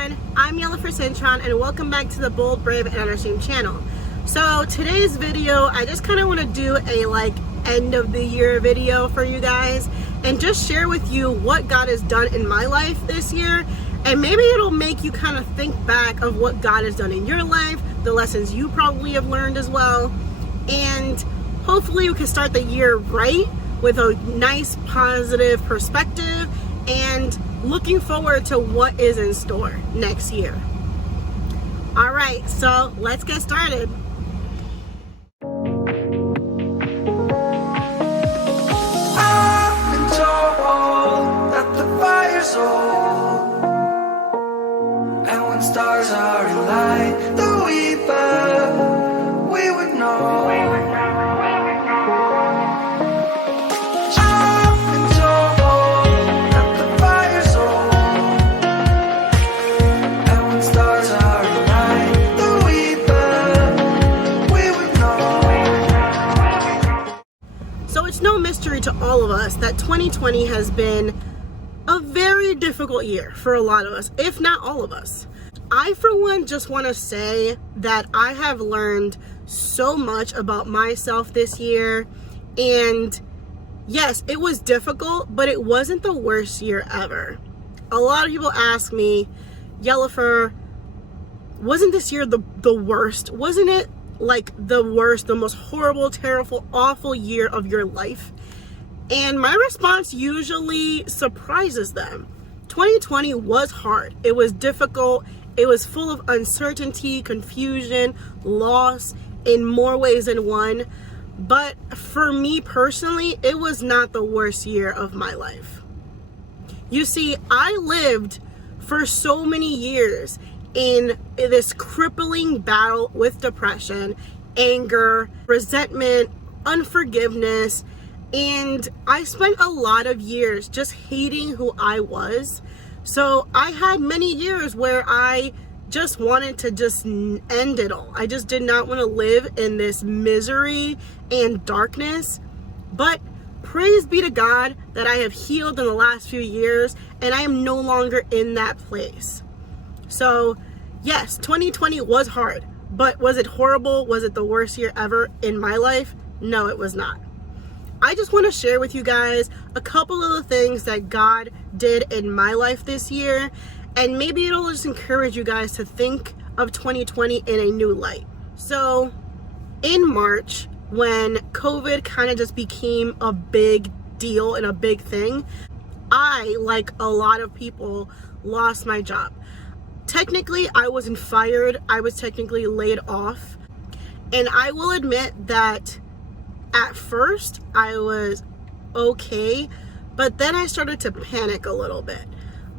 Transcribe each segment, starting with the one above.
everyone, I'm Yella for Cintron and welcome back to the Bold, Brave, and Unashamed channel. So today's video, I just kind of want to do a end of the year video for you guys and just share with you what God has done in my life this year, and maybe it'll make you kind of think back of what God has done in your life, the lessons you probably have learned as well, and hopefully you can start the year right with a nice positive perspective and looking forward to what is in store next year. All right, so let's get started. I've been told that the fire's old, and when stars are in light, the weaver, we would know. No mystery to all of us that 2020 has been a very difficult year for a lot of us, if not all of us. I, for one, just want to say that I have learned so much about myself this year, and yes, it was difficult, but it wasn't the worst year ever. A lot of people ask me, Yellifer, wasn't this year the worst? Wasn't it like the worst, the most horrible, terrible, awful year of your life? And my response usually surprises them. 2020 was hard. It was difficult. It was full of uncertainty, confusion, loss in more ways than one. But for me personally, it was not the worst year of my life. You see, I lived for so many years in this crippling battle with depression, anger, resentment, unforgiveness, and I spent a lot of years just hating who I was. So I had many years where I just wanted to just end it all. I just did not want to live in this misery and darkness. But praise be to God that I have healed in the last few years and I am no longer in that place. So yes, 2020 was hard, but was it horrible? Was it the worst year ever in my life? No, it was not. I just want to share with you guys a couple of the things that God did in my life this year, and maybe it'll just encourage you guys to think of 2020 in a new light. So in March, when COVID kind of just became a big deal and a big thing, I, like a lot of people, lost my job. Technically, I wasn't fired. I was technically laid off. And I will admit that at first I was okay, but then I started to panic a little bit.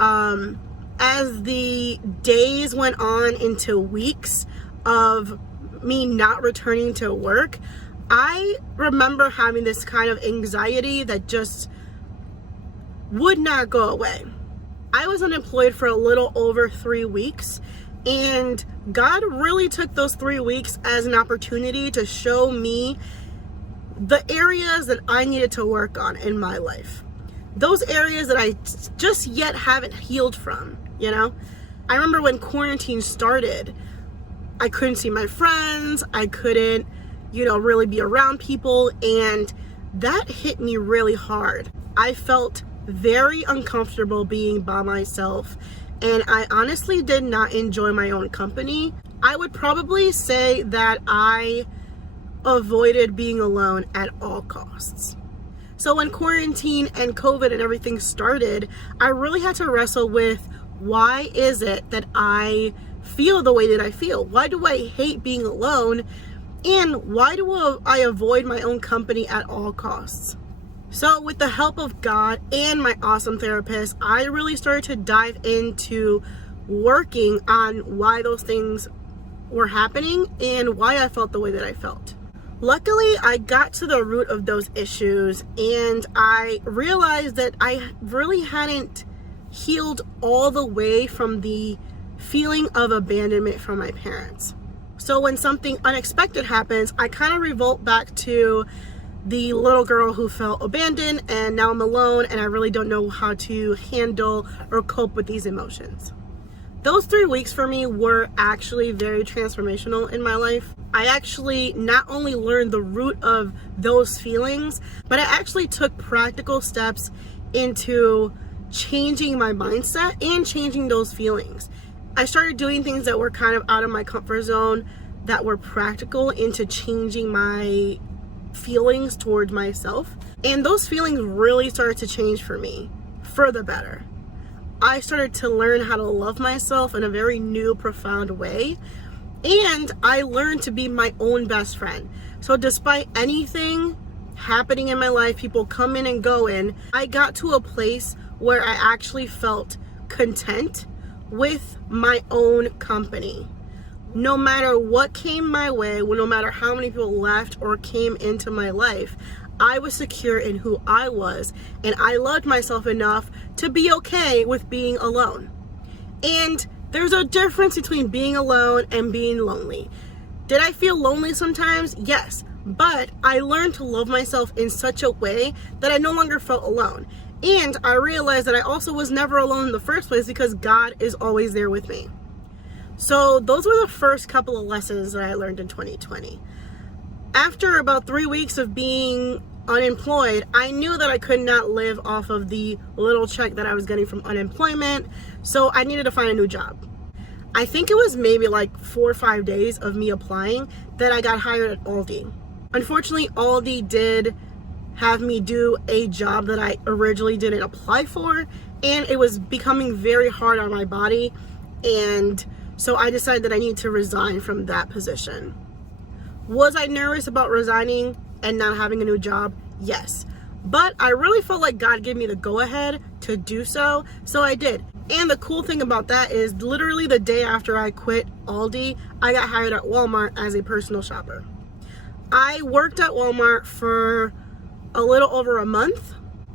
As the days went on into weeks of me not returning to work, I remember having this kind of anxiety that just would not go away. I was unemployed for a little over 3 weeks, and God really took those 3 weeks as an opportunity to show me the areas that I needed to work on in my life. Those areas that I just yet haven't healed from, you know? I remember when quarantine started, I couldn't see my friends, I couldn't, really be around people, and that hit me really hard. I felt very uncomfortable being by myself, and I honestly did not enjoy my own company. I would probably say that I avoided being alone at all costs. So when quarantine and COVID and everything started, I really had to wrestle with, why is it that I feel the way that I feel? Why do I hate being alone? And why do I avoid my own company at all costs? So with the help of God and my awesome therapist, I really started to dive into working on why those things were happening and why I felt the way that I felt. Luckily, I got to the root of those issues, and I realized that I really hadn't healed all the way from the feeling of abandonment from my parents. So when something unexpected happens, I kind of revert back to the little girl who felt abandoned, and now I'm alone and I really don't know how to handle or cope with these emotions. Those 3 weeks for me were actually very transformational in my life. I actually not only learned the root of those feelings, but I actually took practical steps into changing my mindset and changing those feelings. I started doing things that were kind of out of my comfort zone, that were practical, into changing my feelings towards myself. And those feelings really started to change for me for the better. I started to learn how to love myself in a very new, profound way. And I learned to be my own best friend. So despite anything happening in my life, people come in and go in, I got to a place where I actually felt content with my own company. No matter what came my way, no matter how many people left or came into my life, I was secure in who I was, and I loved myself enough to be okay with being alone. And there's a difference between being alone and being lonely. Did I feel lonely sometimes? Yes. But I learned to love myself in such a way that I no longer felt alone. And I realized that I also was never alone in the first place, because God is always there with me. So those were the first couple of lessons that I learned in 2020. After about 3 weeks of being unemployed, I knew that I could not live off of the little check that I was getting from unemployment, so I needed to find a new job. I think it was maybe like 4 or 5 days of me applying that I got hired at Aldi. Unfortunately, Aldi did have me do a job that I originally didn't apply for, and it was becoming very hard on my body, and so I decided that I need to resign from that position. Was I nervous about resigning and not having a new job? Yes. But I really felt like God gave me the go-ahead to do so, so I did. And the cool thing about that is literally the day after I quit Aldi, I got hired at Walmart as a personal shopper. I worked at Walmart for a little over a month,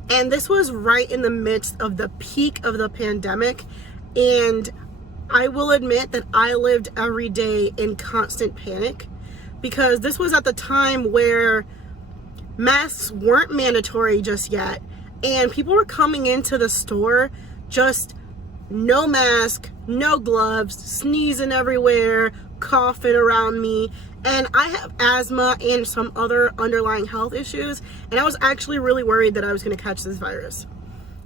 and this was right in the midst of the peak of the pandemic, and I will admit that I lived every day in constant panic, because this was at the time where masks weren't mandatory just yet, and people were coming into the store just no mask, no gloves, sneezing everywhere, coughing around me. And I have asthma and some other underlying health issues, and I was actually really worried that I was going to catch this virus.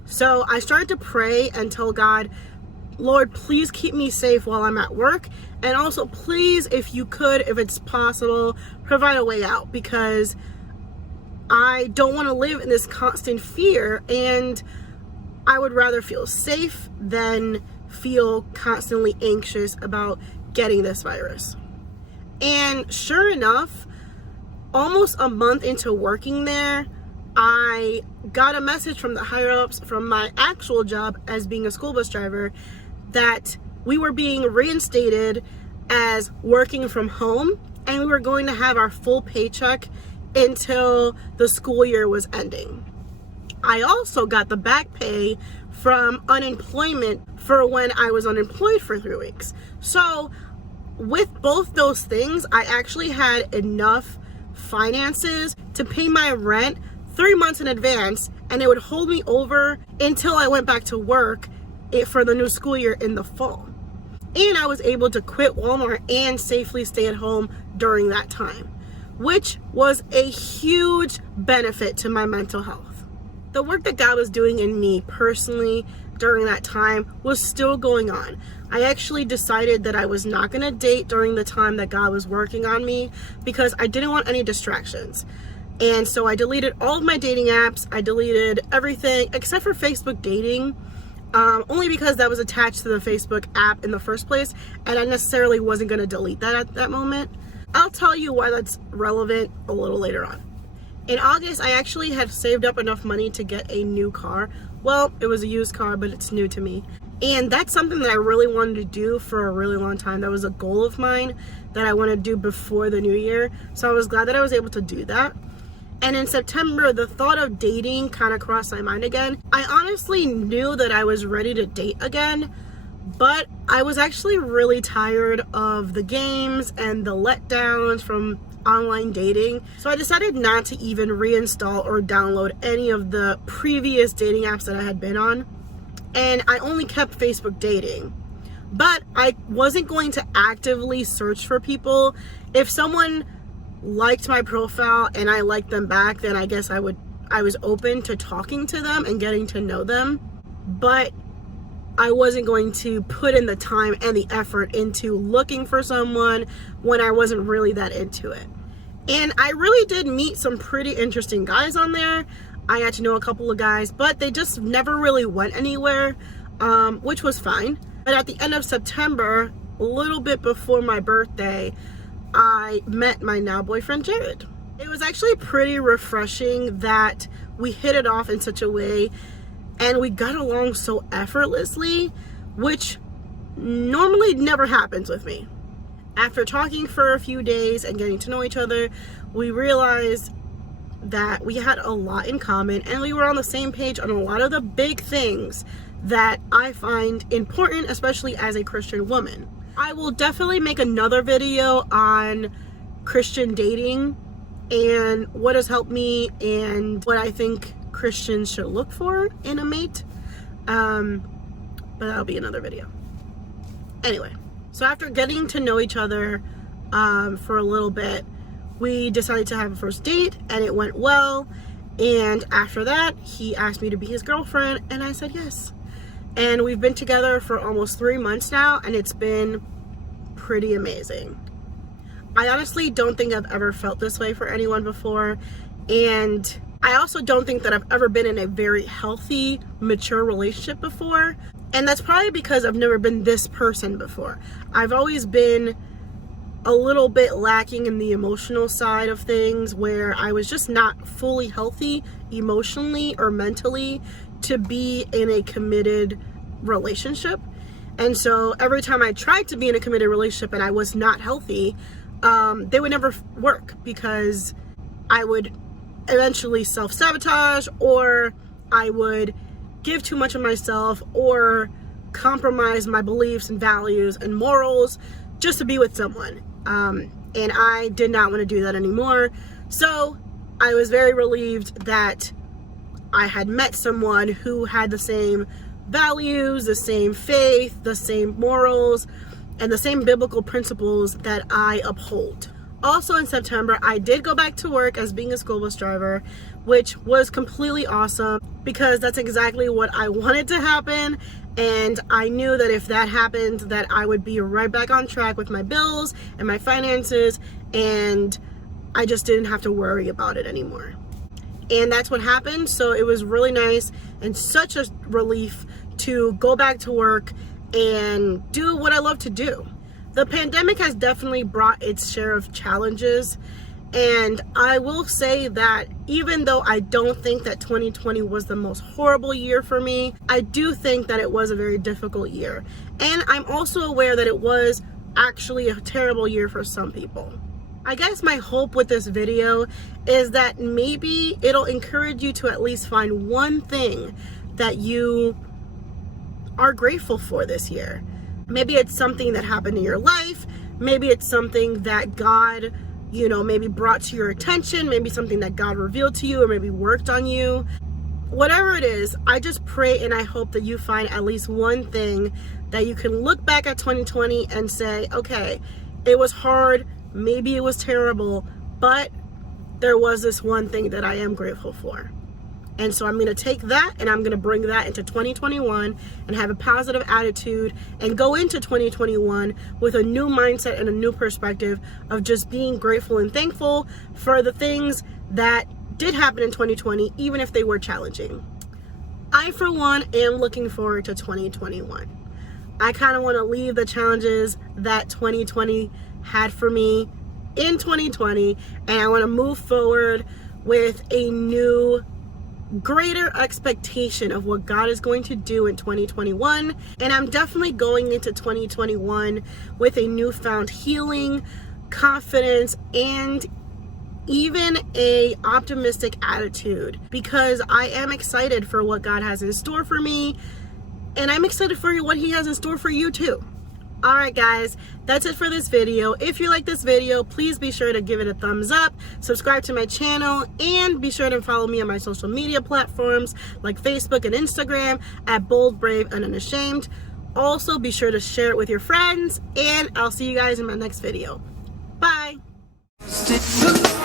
So I started to pray and tell God, Lord, please keep me safe while I'm at work, and also please, if you could, if it's possible, provide a way out, because I don't want to live in this constant fear, and I would rather feel safe than feel constantly anxious about getting this virus. And sure enough, almost a month into working there, I got a message from the higher ups from my actual job as being a school bus driver that we were being reinstated as working from home, and we were going to have our full paycheck until the school year was ending. I also got the back pay from unemployment for when I was unemployed for 3 weeks. So with both those things, I actually had enough finances to pay my rent 3 months in advance, and it would hold me over until I went back to work for the new school year in the fall. And I was able to quit Walmart and safely stay at home during that time, which was a huge benefit to my mental health. The work that God was doing in me personally during that time was still going on. I actually decided that I was not going to date during the time that God was working on me, because I didn't want any distractions. And so I deleted all of my dating apps. I deleted everything except for Facebook dating, only because that was attached to the Facebook app in the first place, and I necessarily wasn't going to delete that at that moment. I'll tell you why that's relevant a little later on. In August, I actually had saved up enough money to get a new car. Well, it was a used car, but it's new to me. And that's something that I really wanted to do for a really long time. That was a goal of mine that I wanted to do before the new year. So I was glad that I was able to do that. And in September, the thought of dating kind of crossed my mind again. I honestly knew that I was ready to date again, but I was actually really tired of the games and the letdowns from online dating. So I decided not to even reinstall or download any of the previous dating apps that I had been on. And I only kept Facebook dating. but I wasn't going to actively search for people. If someone liked my profile and I liked them back, then I guess I was open to talking to them and getting to know them, but I wasn't going to put in the time and the effort into looking for someone when I wasn't really that into it. And I really did meet some pretty interesting guys on there. I got to know a couple of guys, but they just never really went anywhere, which was fine. But at the end of September, a little bit before my birthday, I met my now boyfriend, Jared. It was actually pretty refreshing that we hit it off in such a way and we got along so effortlessly, which normally never happens with me. After talking for a few days and getting to know each other, we realized that we had a lot in common and we were on the same page on a lot of the big things that I find important, especially as a Christian woman. I will definitely make another video on Christian dating and what has helped me and what I think Christians should look for in a mate. But that'll be another video. Anyway, so after getting to know each other for a little bit, we decided to have a first date and it went well. And after that, he asked me to be his girlfriend and I said yes. And we've been together for almost 3 months now and it's been pretty amazing. I honestly don't think I've ever felt this way for anyone before. And I also don't think that I've ever been in a very healthy, mature relationship before. And that's probably because I've never been this person before. I've always been a little bit lacking in the emotional side of things where I was just not fully healthy emotionally or mentally to be in a committed relationship. And so every time I tried to be in a committed relationship and I was not healthy, they would never work because I would eventually self-sabotage, or I would give too much of myself or compromise my beliefs and values and morals just to be with someone. And I did not want to do that anymore. So I was very relieved that I had met someone who had the same values, the same faith, the same morals, and the same biblical principles that I uphold. Also in September, I did go back to work as being a school bus driver, which was completely awesome because that's exactly what I wanted to happen. And I knew that if that happened, that I would be right back on track with my bills and my finances, and I just didn't have to worry about it anymore. And that's what happened. So it was really nice and such a relief to go back to work and do what I love to do. The pandemic has definitely brought its share of challenges, and I will say that even though I don't think that 2020 was the most horrible year for me, I do think that it was a very difficult year. And I'm also aware that it was actually a terrible year for some people. I guess my hope with this video is that maybe it'll encourage you to at least find one thing that you are grateful for this year. Maybe it's something that happened in your life. Maybe it's something that God, maybe brought to your attention. Maybe something that God revealed to you or maybe worked on you. Whatever it is, I just pray and I hope that you find at least one thing that you can look back at 2020 and say, okay, it was hard. Maybe it was terrible, but there was this one thing that I am grateful for. And so I'm going to take that and I'm going to bring that into 2021 and have a positive attitude and go into 2021 with a new mindset and a new perspective of just being grateful and thankful for the things that did happen in 2020, even if they were challenging. I, for one, am looking forward to 2021. I kind of want to leave the challenges that 2020 had for me in 2020, and I want to move forward with a new, greater expectation of what God is going to do in 2021. And I'm definitely going into 2021 with a newfound healing, confidence, and even a optimistic attitude, because I am excited for what God has in store for me, and I'm excited for what He has in store for you too. Alright guys, that's it for this video. If you like this video, please be sure to give it a thumbs up, subscribe to my channel, and be sure to follow me on my social media platforms like Facebook and Instagram at Bold, Brave, and Unashamed. Also, be sure to share it with your friends, and I'll see you guys in my next video. Bye. Still